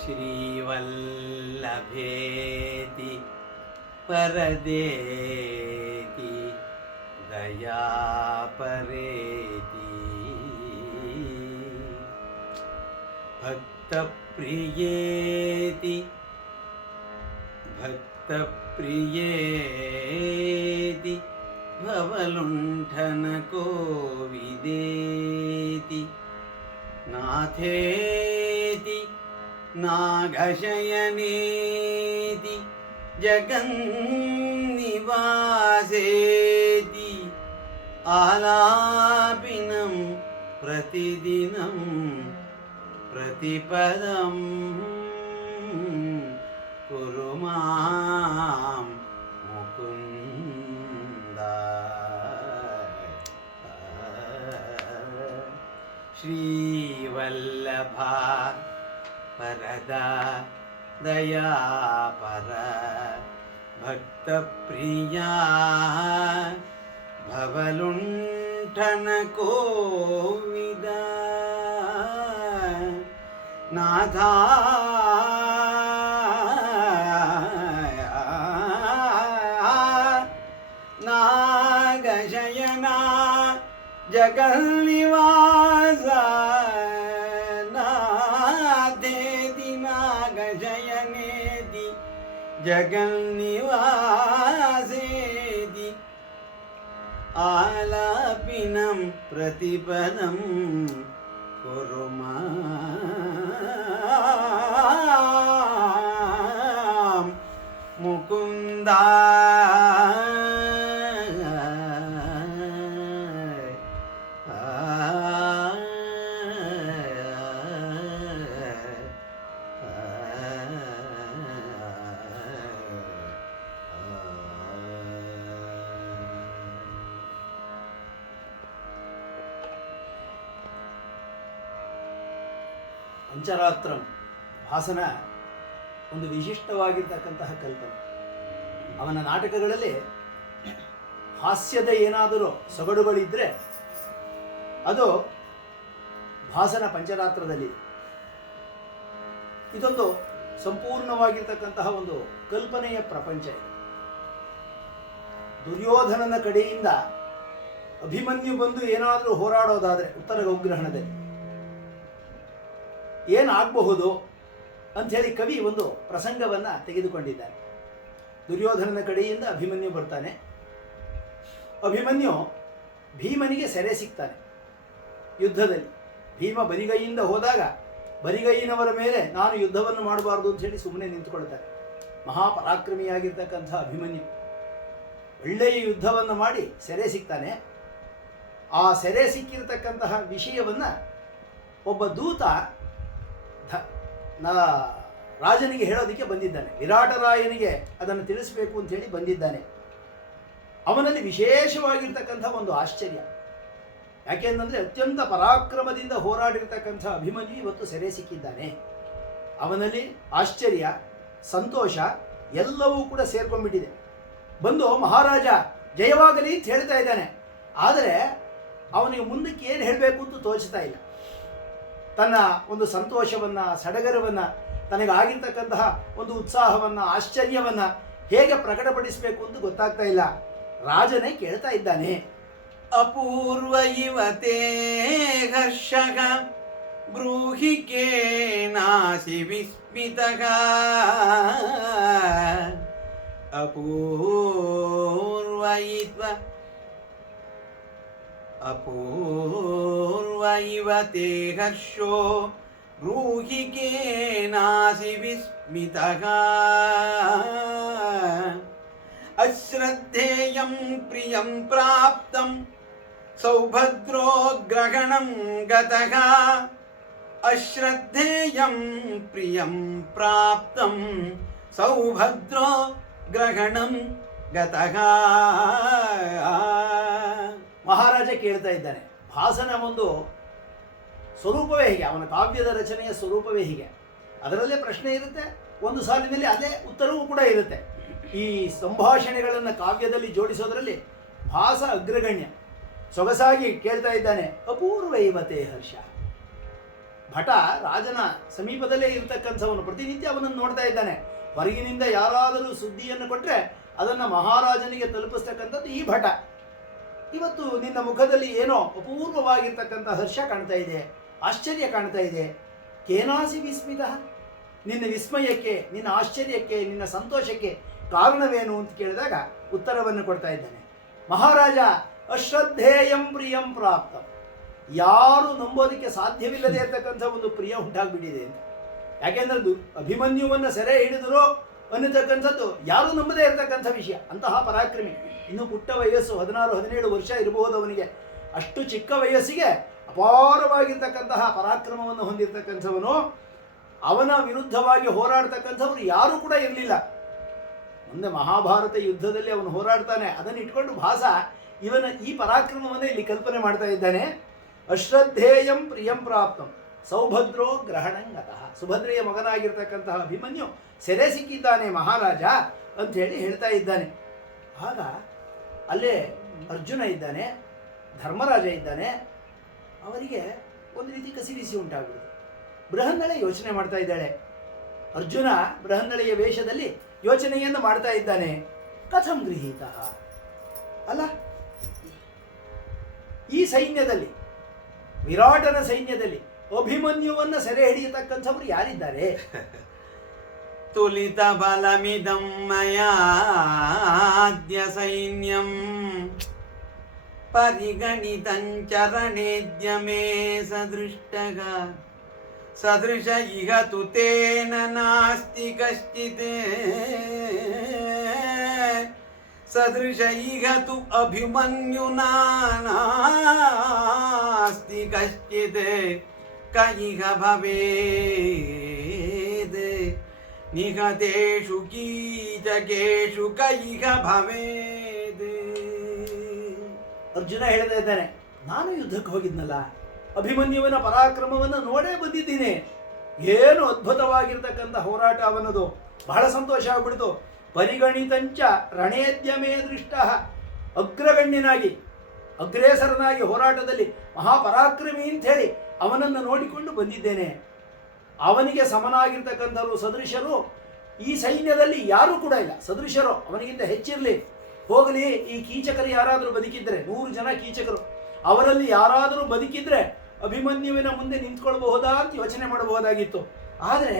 श्रीवल्लभेति परदेति दयापरेति भक्तप्रियेति भक्तप्रियेति भवलुण्ठनकोविदेति नाथेति नागशयनेति जगन्निवासेति आलापिनं प्रतिदिनं प्रतिपदं कुरु मां मुकुन्द। श्रीवल्लभा परदा दयापर भक्तप्रिया भवलुण्ठनकोविदा नाथा नागशयना जगन्निवास नाथेति नागशयनेति जगन्निवासेति आलापिनं प्रतिपदं कुरु मां मुकुन्द। ಪಂಚರಾತ್ರಂ ಭಾಸನ ಒಂದು ವಿಶಿಷ್ಟವಾಗಿರ್ತಕ್ಕಂತಹ ಕಲ್ಪನೆ. ಅವನ ನಾಟಕಗಳಲ್ಲಿ ಹಾಸ್ಯದ ಏನಾದರೂ ಸೊಗಡುಗಳಿದ್ದರೆ ಅದು ಭಾಸನ ಪಂಚರಾತ್ರದಲ್ಲಿ. ಇದೊಂದು ಸಂಪೂರ್ಣವಾಗಿರ್ತಕ್ಕಂತಹ ಒಂದು ಕಲ್ಪನೆಯ ಪ್ರಪಂಚ ಇದೆ. ದುರ್ಯೋಧನನ ಕಡೆಯಿಂದ ಅಭಿಮನ್ಯು ಬಂದು ಏನಾದರೂ ಹೋರಾಡೋದಾದರೆ ಉತ್ತರ ಗೌಗ್ರಹಣದಲ್ಲಿ ಏನಾಗಬಹುದು ಅಂಥೇಳಿ ಕವಿ ಒಂದು ಪ್ರಸಂಗವನ್ನು ತೆಗೆದುಕೊಂಡಿದ್ದಾನೆ. ದುರ್ಯೋಧನನ ಕಡೆಯಿಂದ ಅಭಿಮನ್ಯು ಬರ್ತಾನೆ. ಅಭಿಮನ್ಯು ಭೀಮನಿಗೆ ಸೆರೆ ಸಿಗ್ತಾನೆ ಯುದ್ಧದಲ್ಲಿ. ಭೀಮ ಬರಿಗೈಯಿಂದ ಹೋದಾಗ ಬರಿಗೈಯಿನವರ ಮೇಲೆ ನಾನು ಯುದ್ಧವನ್ನು ಮಾಡಬಾರ್ದು ಅಂಥೇಳಿ ಸುಮ್ಮನೆ ನಿಂತುಕೊಳ್ತಾನೆ. ಮಹಾಪರಾಕ್ರಮಿಯಾಗಿರ್ತಕ್ಕಂಥ ಅಭಿಮನ್ಯು ಒಳ್ಳೆಯ ಯುದ್ಧವನ್ನು ಮಾಡಿ ಸೆರೆ ಸಿಗ್ತಾನೆ. ಆ ಸೆರೆ ಸಿಕ್ಕಿರತಕ್ಕಂತಹ ವಿಷಯವನ್ನು ಒಬ್ಬ ದೂತ ರಾಜನಿಗೆ ಹೇಳೋದಕ್ಕೆ ಬಂದಿದ್ದಾನೆ. ವಿರಾಟರಾಯನಿಗೆ ಅದನ್ನು ತಿಳಿಸಬೇಕು ಅಂತ ಹೇಳಿ ಬಂದಿದ್ದಾನೆ. ಅವನಲ್ಲಿ ವಿಶೇಷವಾಗಿರ್ತಕ್ಕಂಥ ಒಂದು ಆಶ್ಚರ್ಯ. ಯಾಕೆಂದರೆ ಅತ್ಯಂತ ಪರಾಕ್ರಮದಿಂದ ಹೋರಾಡಿರ್ತಕ್ಕಂಥ ಅಭಿಮನ್ಯು ಇವತ್ತು ಸೆರೆ ಸಿಕ್ಕಿದ್ದಾನೆ. ಅವನಲ್ಲಿ ಆಶ್ಚರ್ಯ, ಸಂತೋಷ ಎಲ್ಲವೂ ಕೂಡ ಸೇರ್ಕೊಂಡ್ಬಿಟ್ಟಿದೆ. ಬಂದು ಮಹಾರಾಜ ಜಯವಾಗಲಿ ಅಂತ ಹೇಳ್ತಾ ಇದ್ದಾನೆ. ಆದರೆ ಅವನಿಗೆ ಮುಂದಕ್ಕೆ ಏನು ಹೇಳಬೇಕು ಅಂತ ತೋಚ್ತಾ ಇಲ್ಲ. ತನ್ನ ಒಂದು ಸಂತೋಷವನ್ನು, ಸಡಗರವನ್ನು, ತನಗಾಗಿರ್ತಕ್ಕಂತಹ ಒಂದು ಉತ್ಸಾಹವನ್ನು, ಆಶ್ಚರ್ಯವನ್ನು ಹೇಗೆ ಪ್ರಕಟಪಡಿಸಬೇಕು ಅಂತ ಗೊತ್ತಾಗ್ತಾ ಇಲ್ಲ. ರಾಜನೇ ಕೇಳ್ತಾ ಇದ್ದಾನೆ. ಅಪೂರ್ವ ಯುವತೆ ಹರ್ಷಃ ಬ್ರೂಹಿ ಕೇನಾಸಿ ವಿಸ್ಮಿತಃ ಅಪೂರ್ವ ಇವತೆ ಹರ್ಷೋ ಬ್ರೂಹಿ ಕೇನಾಸಿ ವಿಸ್ಮಿತಃ ಅಶ್ರದ್ಧೇಯಂ ಪ್ರಿಯಂ ಪ್ರಾಪ್ತಂ ಸೌಭದ್ರೋ ಗ್ರಹಣಂ ಗತಃ ಅಶ್ರದ್ಧೇಯಂ ಪ್ರಿಯಂ ಪ್ರಾಪ್ತಂ ಸೌಭದ್ರೋ ಗ್ರಹಣಂ ಗತಃ. ಮಹಾರಾಜ ಕೇಳ್ತಾ ಇದ್ದಾನೆ. ಭಾಸನ ಒಂದು ಸ್ವರೂಪವೇ ಹೀಗೆ, ಅವನ ಕಾವ್ಯದ ರಚನೆಯ ಸ್ವರೂಪವೇ ಹೀಗೆ. ಅದರಲ್ಲೇ ಪ್ರಶ್ನೆ ಇರುತ್ತೆ, ಒಂದು ಸಾಲಿನಲ್ಲಿ ಅದೇ ಉತ್ತರವೂ ಕೂಡ ಇರುತ್ತೆ. ಈ ಸಂಭಾಷಣೆಗಳನ್ನು ಕಾವ್ಯದಲ್ಲಿ ಜೋಡಿಸೋದ್ರಲ್ಲಿ ಭಾಸ ಅಗ್ರಗಣ್ಯ. ಸೊಗಸಾಗಿ ಕೇಳ್ತಾ ಇದ್ದಾನೆ. ಅಪೂರ್ವ ಇವತೆ ಹರ್ಷ, ಭಟ ರಾಜನ ಸಮೀಪದಲ್ಲೇ ಇರತಕ್ಕಂಥವನು, ಪ್ರತಿನಿತ್ಯ ಅವನನ್ನು ನೋಡ್ತಾ ಇದ್ದಾನೆ. ಹೊರಗಿನಿಂದ ಯಾರಾದರೂ ಸುದ್ದಿಯನ್ನು ಕೊಟ್ಟರೆ ಅದನ್ನು ಮಹಾರಾಜನಿಗೆ ತಲುಪಿಸ್ತಕ್ಕಂಥದ್ದು ಈ ಭಟ. ಇವತ್ತು ನಿನ್ನ ಮುಖದಲ್ಲಿ ಏನೋ ಅಪೂರ್ವವಾಗಿರ್ತಕ್ಕಂಥ ಹರ್ಷ ಕಾಣ್ತಾ ಇದೆ, ಆಶ್ಚರ್ಯ ಕಾಣ್ತಾ ಇದೆ. ಕೇನಾಸಿ ವಿಸ್ಮಿತ, ನಿನ್ನ ವಿಸ್ಮಯಕ್ಕೆ, ನಿನ್ನ ಆಶ್ಚರ್ಯಕ್ಕೆ, ನಿನ್ನ ಸಂತೋಷಕ್ಕೆ ಕಾರಣವೇನು ಅಂತ ಕೇಳಿದಾಗ ಉತ್ತರವನ್ನು ಕೊಡ್ತಾ ಇದ್ದಾನೆ. ಮಹಾರಾಜ ಅಶ್ರದ್ಧೇಯಂ ಪ್ರಿಯಂ ಪ್ರಾಪ್ತ, ಯಾರು ನಂಬೋದಕ್ಕೆ ಸಾಧ್ಯವಿಲ್ಲದೆ ಇರತಕ್ಕಂಥ ಒಂದು ಪ್ರಿಯ ಉಂಟಾಗ್ಬಿಟ್ಟಿದೆ ಅಂತ. ಯಾಕೆಂದ್ರೆ ಅಭಿಮನ್ಯುವನ್ನು ಸೆರೆ ಹಿಡಿದ್ರು ಅನ್ನತಕ್ಕಂಥದ್ದು ಯಾರು ನಂಬದೇ ಇರತಕ್ಕಂಥ ವಿಷಯ. ಅಂತಹ ಪರಾಕ್ರಮಿ, ಇನ್ನು ಪುಟ್ಟ ವಯಸ್ಸು 16-17 ವರ್ಷ ಇರಬಹುದು ಅವನಿಗೆ. ಅಷ್ಟು ಚಿಕ್ಕ ವಯಸ್ಸಿಗೆ ಅಪಾರವಾಗಿರ್ತಕ್ಕಂತಹ ಪರಾಕ್ರಮವನ್ನು ಹೊಂದಿರತಕ್ಕಂಥವನು. ಅವನ ವಿರುದ್ಧವಾಗಿ ಹೋರಾಡ್ತಕ್ಕಂಥವ್ರು ಯಾರೂ ಕೂಡ ಇರಲಿಲ್ಲ. ಮುಂದೆ ಮಹಾಭಾರತ ಯುದ್ಧದಲ್ಲಿ ಅವನು ಹೋರಾಡ್ತಾನೆ, ಅದನ್ನು ಇಟ್ಕೊಂಡು ಭಾಸ ಇವನ ಈ ಪರಾಕ್ರಮವನ್ನು ಇಲ್ಲಿ ಕಲ್ಪನೆ ಮಾಡ್ತಾ ಇದ್ದಾನೆ. ಅಶ್ರದ್ಧೇಯಂ ಪ್ರಿಯಂ ಪ್ರಾಪ್ತಂ ಸೌಭದ್ರೋ ಗ್ರಹಣಂಗತಃ, ಸುಭದ್ರೆಯ ಮಗನಾಗಿರ್ತಕ್ಕಂತಹ ಅಭಿಮನ್ಯು ಸೆರೆ ಸಿಕ್ಕಿದ್ದಾನೆ ಮಹಾರಾಜ ಅಂತ ಹೇಳಿ ಹೇಳ್ತಾ ಇದ್ದಾನೆ. ಆಗ ಅಲ್ಲೇ ಅರ್ಜುನ ಇದ್ದಾನೆ, ಧರ್ಮರಾಜ ಇದ್ದಾನೆ. ಅವರಿಗೆ ಒಂದು ರೀತಿ ಕಸಿವಿಸಿ ಉಂಟಾಗುವುದು. ಬೃಹನ್ನಳೆ ಯೋಚನೆ ಮಾಡ್ತಾ ಇದ್ದಾಳೆ. ಅರ್ಜುನ ಬೃಹನ್ನಳೆಯ ವೇಷದಲ್ಲಿ ಯೋಚನೆಯನ್ನು ಮಾಡ್ತಾ ಇದ್ದಾನೆ. ಕಥಂ ಗೃಹೀತ, ಅಲ್ಲ ಈ ಸೈನ್ಯದಲ್ಲಿ, ವಿರಾಟನ ಸೈನ್ಯದಲ್ಲಿ ಅಭಿಮನ್ಯುವನ್ನು ಸೆರೆ ಹಿಡಿಯತಕ್ಕಂಥವ್ರು ಯಾರಿದ್ದಾರೆ? ತುಲಿತ ಬಲಮಿದಂ ಮಯಾದ್ಯ ಸೈನ್ಯಂ ಪರಿಗಣಿತಂಚರಣೇದ್ಯ ಮೇ ಸದೃಷ್ಟಃ ಸದೃಶ ಇಹ ತು ತೇನ ನಾಸ್ತಿ ಕಶ್ಚಿತ್ ಸದೃಶ ಇಹ ತು ಅಭಿಮನ್ಯುನಾ ನಾಸ್ತಿ ಕಶ್ಚಿತ್ ಕ ಇಹ ಭವೇದ್ ನಿಹತೇಷು ಕೀಚಕೇಷು ಕ ಇಹ ಭವೇದ್. ಅರ್ಜುನ ಹೇಳ್ತಾ ಇದ್ದಾನೆ, ನಾನು ಯುದ್ಧಕ್ಕೆ ಹೋಗಿದ್ನಲ್ಲ, ಅಭಿಮನ್ಯುವಿನ ಪರಾಕ್ರಮವನ್ನು ನೋಡೇ ಬಂದಿದ್ದೀನಿ. ಏನು ಅದ್ಭುತವಾಗಿರ್ತಕ್ಕಂಥ ಹೋರಾಟ ಅವನದು. ಬಹಳ ಸಂತೋಷ ಆಗ್ಬಿಡ್ತು. ಪರಿಗಣಿತಂಚ ರಣೇದ್ಯಮೇ ದೃಷ್ಟ, ಅಗ್ರಗಣ್ಯನಾಗಿ ಅಗ್ರೇಸರನಾಗಿ ಹೋರಾಟದಲ್ಲಿ ಮಹಾಪರಾಕ್ರಮಿ ಅಂತ ಹೇಳಿ ಅವನನ್ನು ನೋಡಿಕೊಂಡು ಬಂದಿದ್ದೇನೆ. ಅವನಿಗೆ ಸಮನಾಗಿರ್ತಕ್ಕಂಥವರು ಸದೃಶರು ಈ ಸೈನ್ಯದಲ್ಲಿ ಯಾರೂ ಕೂಡ ಇಲ್ಲ. ಸದೃಶರು ಅವನಿಗಿಂತ ಹೆಚ್ಚಿರಲಿ ಹೋಗಲಿ, ಈ ಕೀಚಕರು ಯಾರಾದರೂ ಬದುಕಿದ್ರೆ, 100 ಜನ ಕೀಚಕರು, ಅವರಲ್ಲಿ ಯಾರಾದರೂ ಬದುಕಿದ್ರೆ ಅಭಿಮನ್ಯುವಿನ ಮುಂದೆ ನಿಂತ್ಕೊಳ್ಬಹುದಾ ಅಂತ ಯೋಚನೆ ಮಾಡಬಹುದಾಗಿತ್ತು. ಆದರೆ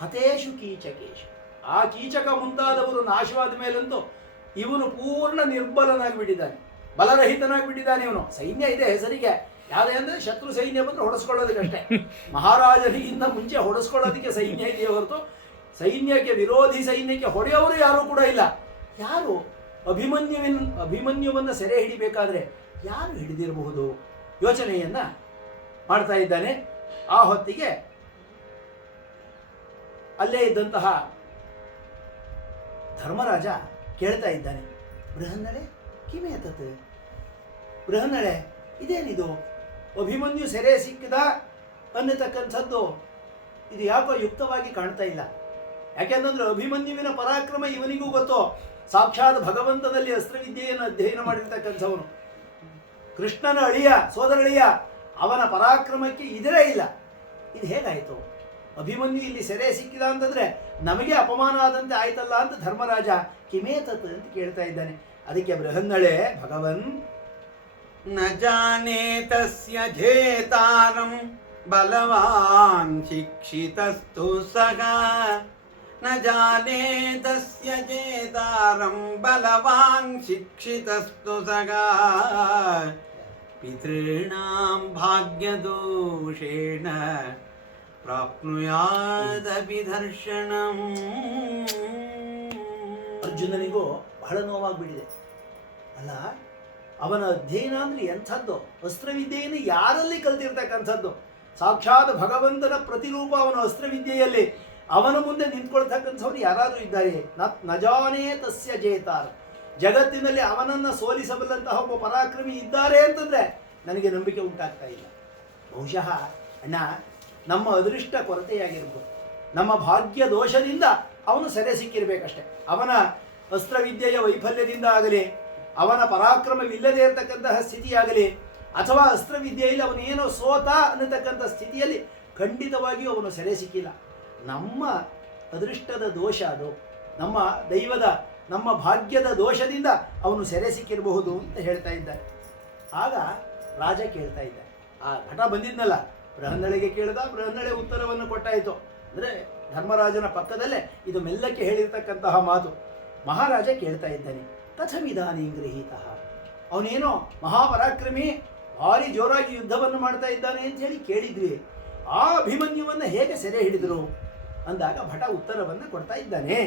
ಹತೇಶು ಕೀಚಕೇಶು, ಆ ಕೀಚಕ ಮುಂತಾದವರು ನಾಶವಾದ ಮೇಲಂತೂ ಇವನು ಪೂರ್ಣ ನಿರ್ಬಲನಾಗಿ ಬಿಟ್ಟಿದ್ದಾನೆ, ಬಲರಹಿತನಾಗಿ ಬಿಟ್ಟಿದ್ದಾನೆ. ಇವನು ಸೈನ್ಯ ಇದೆ ಹೆಸರಿಗೆ, ಯಾವುದೇ ಅಂದರೆ ಶತ್ರು ಸೈನ್ಯ ಬಂದರೆ ಹೊಡೆಸ್ಕೊಳ್ಳೋದಕ್ಕಷ್ಟೇ. ಮಹಾರಾಜನಿಗಿಂತ ಮುಂಚೆ ಹೊಡೆಸ್ಕೊಳ್ಳೋದಕ್ಕೆ ಸೈನ್ಯ ಇದೆಯೇ ಹೊರತು ಸೈನ್ಯಕ್ಕೆ, ವಿರೋಧಿ ಸೈನ್ಯಕ್ಕೆ ಹೊಡೆಯೋರು ಯಾರೂ ಕೂಡ ಇಲ್ಲ. ಯಾರು ಅಭಿಮನ್ಯುವನ್ನು ಸೆರೆ ಹಿಡಿಬೇಕಾದ್ರೆ ಯಾರು ಹಿಡಿದಿರಬಹುದು ಯೋಚನೆಯನ್ನ ಮಾಡ್ತಾ ಇದ್ದಾನೆ. ಆ ಹೊತ್ತಿಗೆ ಅಲ್ಲೇ ಇದ್ದಂತಹ ಧರ್ಮರಾಜ ಕೇಳ್ತಾ ಇದ್ದಾನೆ, ಬೃಹನ್ನಳೆ ಕಿಮೇ ತತ್, ಬೃಹನ್ನಳೆ ಇದೇನಿದು, ಅಭಿಮನ್ಯು ಸೆರೆ ಸಿಕ್ಕಿದ ಅನ್ನತಕ್ಕಂಥದ್ದು ಇದು ಯಾಕೋ ಯುಕ್ತವಾಗಿ ಕಾಣ್ತಾ ಇಲ್ಲ. ಯಾಕೆಂತಂದ್ರೆ ಅಭಿಮನ್ಯುವಿನ ಪರಾಕ್ರಮ ಇವನಿಗೂ ಗೊತ್ತು. ಸಾಕ್ಷಾತ್ ಭಗವಂತನಲ್ಲಿ ಅಸ್ತ್ರವಿದ್ಯೆಯನ್ನು ಅಧ್ಯಯನ ಮಾಡಿರ್ತಕ್ಕಂಥವನು, ಕೃಷ್ಣನ ಅಳಿಯ, ಸೋದರಳಿಯ, ಅವನ ಪರಾಕ್ರಮಕ್ಕೆ ಇದರೇ ಇಲ್ಲ. ಇದು ಹೇಗಾಯಿತು? ಅಭಿಮನ್ಯು ಇಲ್ಲಿ ಸೆರೆ ಸಿಕ್ಕಿದ ಅಂತಂದ್ರೆ ನಮಗೆ ಅಪಮಾನ ಆದಂತೆ ಆಯ್ತಲ್ಲ ಅಂತ ಧರ್ಮರಾಜ ಕಿಮೇ ತತ್ ಅಂತ ಕೇಳ್ತಾ ಇದ್ದಾನೆ. ಅದಕ್ಕೆ ಬೃಹನ್ನಳೆ, ಭಗವನ್ ನ ಜಾನೇ ತಸ್ಯ ಜೇತಾರಂ ಬಲವಾನ್ ಶಿಕ್ಷಿತಸ್ತು ಸಹ, ನ ಜಾನೇ ತಸ್ಯ ಜೇತಾರಂ ಬಲವಾನ್ ಶಿಕ್ಷಿತಸ್ತು ಸಹ, ಪಿತॄಣಾಂ ಭಾಗ್ಯದೋಷೇಣ ಪ್ರಾಪ್ನುಯಾದಪಿ ದರ್ಶನಂ. ಅರ್ಜುನನಿಗೂ ಬಹಳ ನೋವಾಗ್ಬಿಟ್ಟಿದೆ. ಅಲ್ಲ, ಅವನ ಅಧ್ಯಯನ ಅಂದ್ರೆ ಎಂಥದ್ದು, ಅಸ್ತ್ರವಿದ್ಯೆಯನ್ನು ಯಾರಲ್ಲಿ ಕಲ್ತಿರ್ತಕ್ಕಂಥದ್ದು, ಸಾಕ್ಷಾತ್ ಭಗವಂತನ ಪ್ರತಿರೂಪ ಅವನ ಅಸ್ತ್ರವಿದ್ಯೆಯಲ್ಲಿ. ಅವನ ಮುಂದೆ ನಿಂತ್ಕೊಳ್ತಕ್ಕಂಥವ್ರು ಯಾರಾದರೂ ಇದ್ದಾರೆ? ನಜಾನೇ ತಸ್ಯ ಜೇತಾರ, ಜಗತ್ತಿನಲ್ಲಿ ಅವನನ್ನು ಸೋಲಿಸಬಲ್ಲಂತಹ ಒಬ್ಬ ಪರಾಕ್ರಮಿ ಇದ್ದಾರೆ ಅಂತಂದ್ರೆ ನನಗೆ ನಂಬಿಕೆ ಉಂಟಾಗ್ತಾ ಇಲ್ಲ. ಬಹುಶಃ ಅಣ್ಣ, ನಮ್ಮ ಅದೃಷ್ಟ ಕೊರತೆಯಾಗಿರ್ಬೋದು, ನಮ್ಮ ಭಾಗ್ಯ ದೋಷದಿಂದ ಅವನು ಸೆರೆ ಸಿಕ್ಕಿರ್ಬೇಕಷ್ಟೆ. ಅವನ ಅಸ್ತ್ರವಿದ್ಯೆಯ ವೈಫಲ್ಯದಿಂದ ಆಗಲಿ, ಅವನ ಪರಾಕ್ರಮವಿಲ್ಲದೆ ಇರತಕ್ಕಂತಹ ಸ್ಥಿತಿಯಾಗಲಿ, ಅಥವಾ ಅಸ್ತ್ರವಿದ್ಯೆಯಲ್ಲಿ ಅವನೇನೋ ಸೋತ ಅನ್ನತಕ್ಕಂಥ ಸ್ಥಿತಿಯಲ್ಲಿ ಖಂಡಿತವಾಗಿಯೂ ಅವನು ಸೆರೆ ಸಿಕ್ಕಿಲ್ಲ. ನಮ್ಮ ಅದೃಷ್ಟದ ದೋಷ ಅದು, ನಮ್ಮ ದೈವದ, ನಮ್ಮ ಭಾಗ್ಯದ ದೋಷದಿಂದ ಅವನು ಸೆರೆ ಸಿಕ್ಕಿರಬಹುದು ಅಂತ ಹೇಳ್ತಾ ಇದ್ದಾರೆ. ಆಗ ರಾಜ ಕೇಳ್ತಾ ಇದ್ದ, ಆ ಭಟ ಬಂದಿದ್ನಲ್ಲ, ಬೃಹನ್ನಳೆಗೆ ಕೇಳ್ದ, ಬೃಹನ್ನಳೆ ಉತ್ತರವನ್ನು ಕೊಟ್ಟಾಯಿತು. ಅಂದರೆ ಧರ್ಮರಾಜನ ಪಕ್ಕದಲ್ಲೇ ಇದು ಮೆಲ್ಲಕ್ಕೆ ಹೇಳಿರ್ತಕ್ಕಂತಹ ಮಾತು. ಮಹಾರಾಜ ಕೇಳ್ತಾ ಇದ್ದಾನೆ, ಕಥಮಿದಾನಿ ಗೃಹೀತ, ಅವನೇನೋ ಮಹಾಪರಾಕ್ರಮಿ, ಭಾರಿ ಜೋರಾಗಿ ಯುದ್ಧವನ್ನು ಮಾಡ್ತಾ ಇದ್ದಾನೆ ಅಂತ ಹೇಳಿ ಕೇಳಿದ್ವಿ, ಆ ಅಭಿಮನ್ಯುವನ್ನು ಹೇಗೆ ಸೆರೆ ಹಿಡಿದರು ಅಂದಾಗ ಭಟ ಉತ್ತರವನ್ನು ಕೊಡ್ತಾ ಇದ್ದಾನೆ.